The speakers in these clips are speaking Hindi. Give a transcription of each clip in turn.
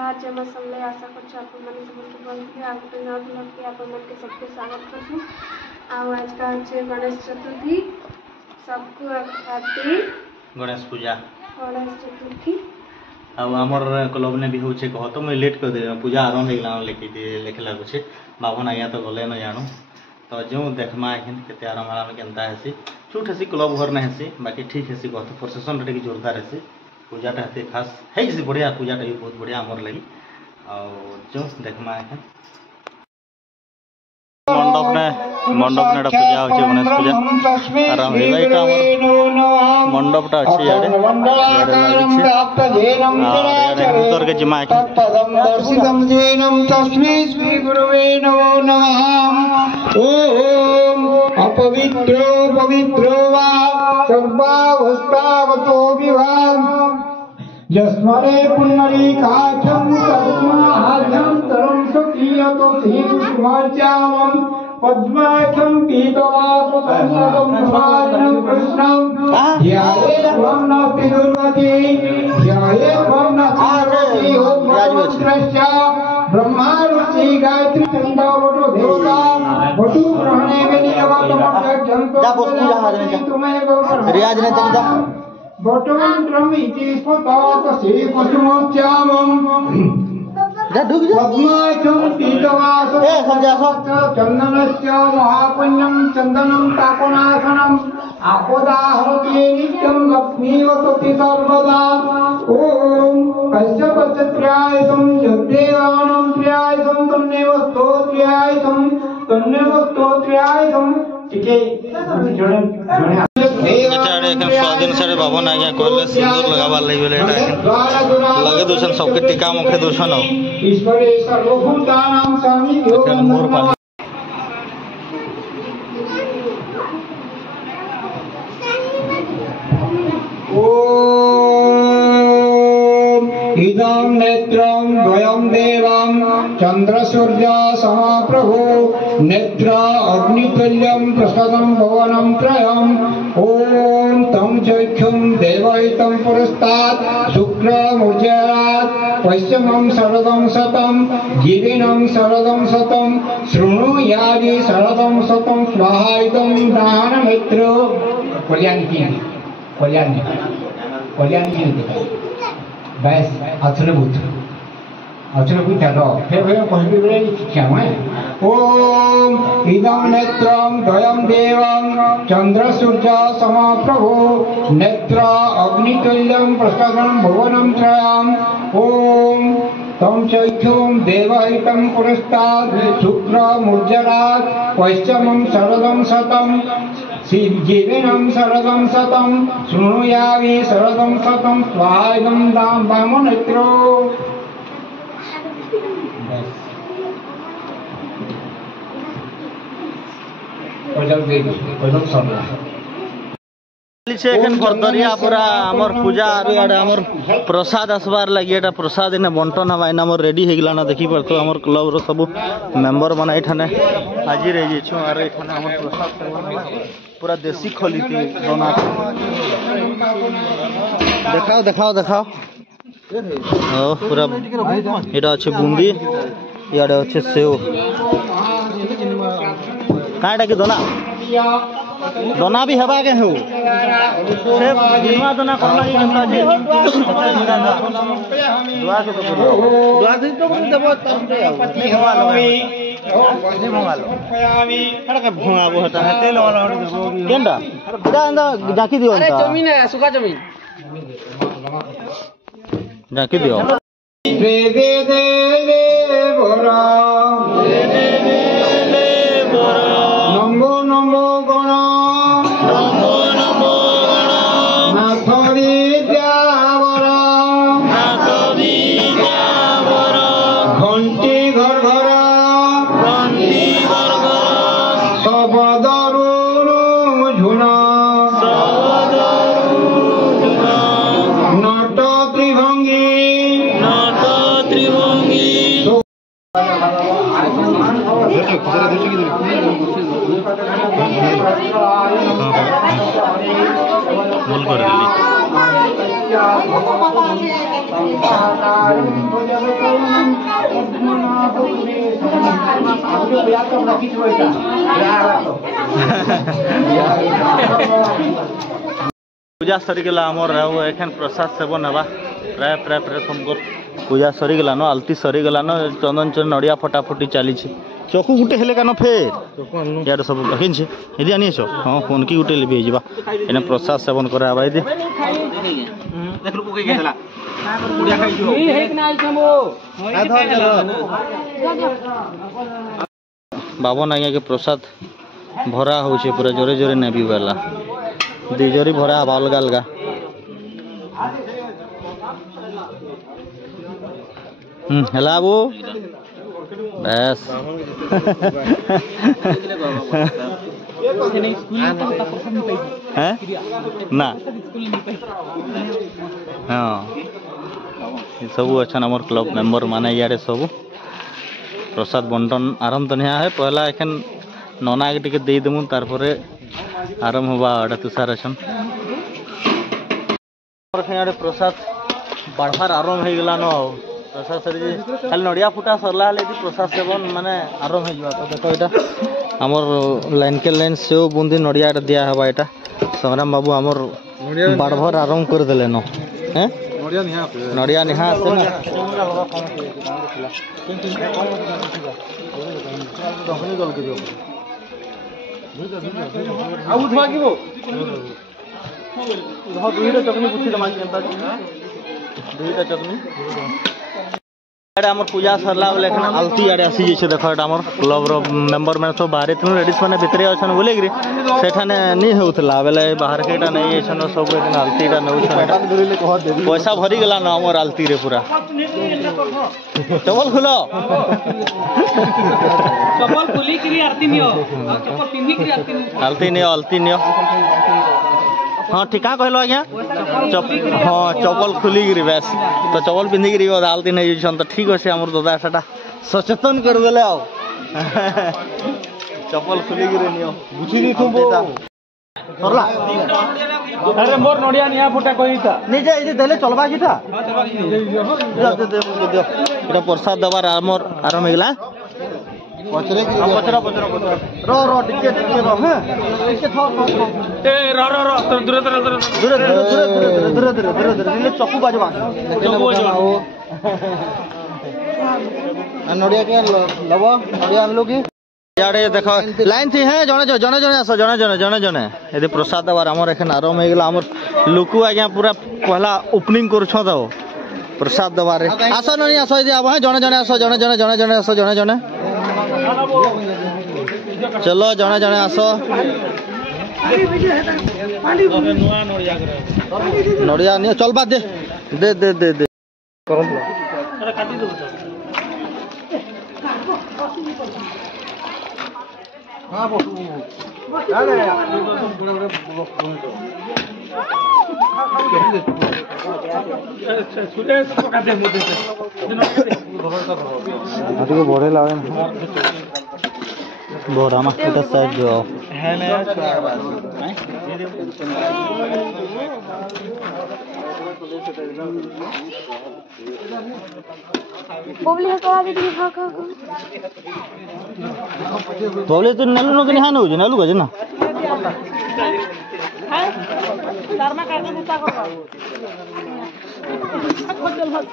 जहाँ जमा समले आशा करछु आपण माने समस्त भलथिबे आ गोटे नया ब्लॉग के आपण मानके सबके स्वागत करछु। आज का है गणेश चतुर्थी, सबको हैप्पी गणेश पूजा गणेश चतुर्थी। आमर क्लब ने भी होचे कह तो मैं लेट कर दे पूजा आरंभ होगा लिखे लगुचे बाबन आज्ञा तो गले न जाणु तो जो देखमा एखन केते आराम आराम केनता हेसी छूट हेसी क्लब घर ना हेसी बाकी ठीक हेसी कह तो प्रोसेसन टे जोरदार हेसी पूजाटा हेते खास है बढ़िया पूजाटा भी बहुत बढ़िया आमर लगी जो देखमा एखन मंडप ने पूजा होचे गणेश पूजा आराम हेबा इटा हमर मंडपटा अछि याडे उत्तर के जिमा दर्शितम जैनम तस्मै श्री गुरुवे नमो नमः। ओम अपवित्रो पवित्रो वा सर्वावस्थावतो विभाग यस्मरे पुण्डरीकाक्षं तस्माहार्यं तरं सकीयतो धीर्घमार्जामं पद्माक्षं पीतवासं सदं कृष्णं ध्यायेत् त्वं नास्ति दुर्मति ध्यायेत् त्वं नास्ति ओम मंत्रस्य ब्रह्मा ऋषि गायत्री छंदो वटो देवता वटु ग्रहणे में नियमतमस्य जंतो तुम्हें रियाज ने चल जा बटमंत्रम इति स्फुतात श्री पशुमोच्चामं पद्माक्षं पीतवासं चंदनस्य महापुण्यं चंदनं तापनासनम् आपोदाहरति नित्यं लक्ष्मीवसति सर्वदा। ओम कश्यपचत्र्यायसं यद्देवानां त्र्यायसं तन्नेव स्तोत्र्यायसं ठीके स्वाधीन सारे बाबन आज्ञा कहले सिंदूर लगाबार लगे लगे दूसन सबके टीका मुखे दूसन ईश्वरे सर्वभूतानां स्वामी मोर पाली इदं नेत्रं द्वयं देवं चन्द्रसूर्य समाप्रभो नेत्र अग्नितुल्यं प्रसादं भवनं त्रयम्। ॐ तं चक्षुं देवहितं पुरस्तात् शुक्रमुर्जयात् पश्चिमं शरदं शतं जीविनं शरदं शतं शृणुयादि शरदं शतं स्वाहा इदं दानमित्रो कल्याण बस अचलभूत लो फिर कहबी क्या ओम इदं नेत्रं द्वयं देवं चन्द्रसूर्य समाप्रभो नेत्र अग्नितुल्यं प्रसादं भुवनं त्रयम्। ओम तं चक्षुं देवहितं पुरस्तात् शुक्रमुर्जरात् पश्चिमं शरदं शतं जीविनं शरदं शतं शृणुयामि शरदं शतं स्वाहायं वामनेत्रो। पूजा आमर प्रसाद आसबार लगी एटा प्रसाद इने बंटन हवा इना मोर रेडी हेगला ना देखि परतो हमर क्लब रो सब मेंबर बना इठाने हाजिर हे जेछु आरो इठाने हमर प्रसाद पूरा देसी खली थी दोना देखाओ ओ पूरा एटा अछि बूंदी याडे अछि सेव काटा के दोना भी हेबा के हो से बिनवा दोना करना ही जनता जी दुआ के तो देबो तब दे नहीं हेबा नहीं भंगा लो अरे के भंगाबो हटा तेल वाला केंडा केंडा जाकी दियो अरे जमीन है सुखा जमीन जाकी दियो दे दे दे दे बोरा बोल कर पूजा सरीगला आमर एखन प्रसाद सेवन हवा प्राय प्राय प्राय तुमको पूजा सरीगला न आलती सरीगला न चंदन चंदन नड़िया फटाफटी चली चकु गुटे हेले कान फेर यार सब किन छे यदि आनी छो हां फोन की गुटे लेबे जिबा एने प्रसाद सेवन करे आबा यदि देख लो कोके गेला पुडिया खाइ जो ई हेक ना आइछमो बाबन आगे के प्रसाद भरा होछे पूरा जोरे जोरे नेबी वाला दिजोरी भरा हवा अलगा अलगा हेला वो बस ना हाँ सब अच्छा आम क्लब मेम्बर माने इे सब प्रसाद बंटन आरंभ तो नहीं है पहला एखन नना के टिके दे देमु तारपरे आरंभ होबा अड़ा तुषार अछन प्रसाद बढ़वार आरंभ हो गला न प्रसाद सरी खाली नड़िया फुटा सरला प्रसाद सेवन माने आरंभ हो तो देखो यहाँ आमर लाइन के लाइन से बुंदी नड़िया दिया हवा यहाँ संग्राम बाबू आमर बढ़भर आरंभ कर देले न नड़िया निहा आसे ना आमर पूजा सरला बेले आलती आड़े आसी जाइए देख आमर क्लब मेम्बर मैंने सब बाहर थी लेडीज मैंने भितर अच्छे बोले सेठाने नहीं होता बेले बाहर के नहीं सब आलती नौ पैसा भरी गला न आमर आलती रे पूरा चपल खुल आलती नियो आलती नियो हाँ ठीक कहल आज्ञा हाँ चपल खुलिकी बेस तो चपल पिंधिक आलती नहीं तो ठीक अच्छे आम दादा सेटा सचेतन करदे चपल खुलिकी अरे मोर नड़िया निया फुटा कहिता निजे इदि देले चलबा किथा एटा प्रसाद दबार आमर आरंभ हेला पचरे की पचरा पचरा पचरा रो टिके रो हैं टिके थो ए रो दूर ले चक्कू बाजवा नड़िया के लबो नड़िया आनलो की यारे देखो लाइन थी है जने जने जने आसो जने जने जने जने यदि प्रसाद दबार आमर एखन आरंभ हो गेला आमर लुकु आज्ञा पूरा पहला ओपनिंग करछ तो प्रसाद दबारे आसो नहीं आसो यदि आब जने जने आसो जने जने जने जने आसो जने जने चलो जने जने आसो नड़िया नहीं चल बा दे दे दे दे दे अरे काटी दो हाँ बसु अरे छुटे पका दे मुझे आदि को बड़े लावे बोरा मा कितना साइज जो है ना बोले तो आगे भी खा खा बोले तो नलू नो के हां हो जे नलू गजे ना है शर्मा काटे मुता को खोजल मत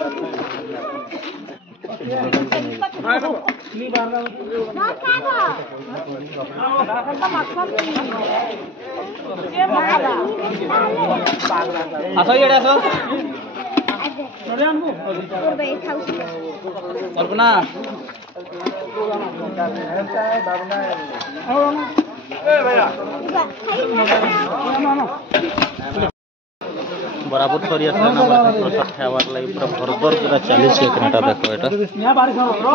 नहीं बारना ना खागा आसो येडे आसो कल्पना बराबर सरी आसले ना प्रसाद खावार लागि पूरा भरभर पूरा 40 एकनाटा देखो एटा यहाँ बारिश हो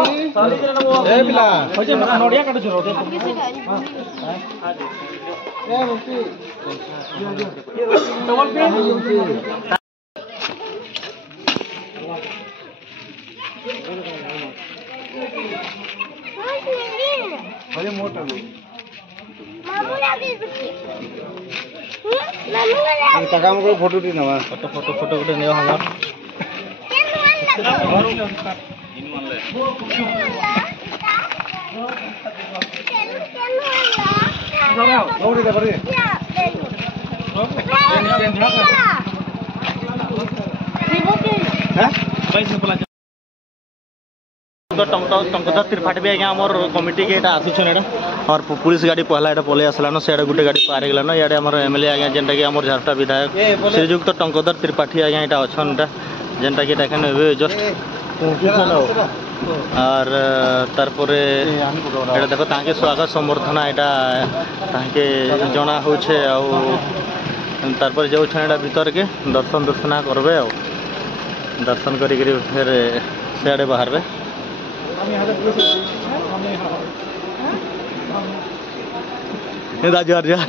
ए बिला होजे नड़िया काटो छरो ए मुक्ति डबल पे अरे मोटा लो मामू लागे काका हमको फोटो दी ना फोटो फोटो फोटो उठे नियो हमर टंकधर त्रिपाठी भी आज्ञा आमर कमिटी के आसुन एटा और पुलिस गाड़ी पहला एटा पलि आसलान से गोटे गाड़ी पार गलान इे आम एमएलए आज्ञा जेनटा कि आम झारटा विधायक श्रीजुक्त टंकधर त्रिपाठी आज्ञा यहाँ अच्छा जेनटा कि जस्ट और तारपरे एटा देखो ताके स्वागत संबर्धना यहाँ जना हो तारपर जो भीतर के दर्शन दर्शना करबे दर्शन करी फिर सियाड़े बाहर जुहार जुहार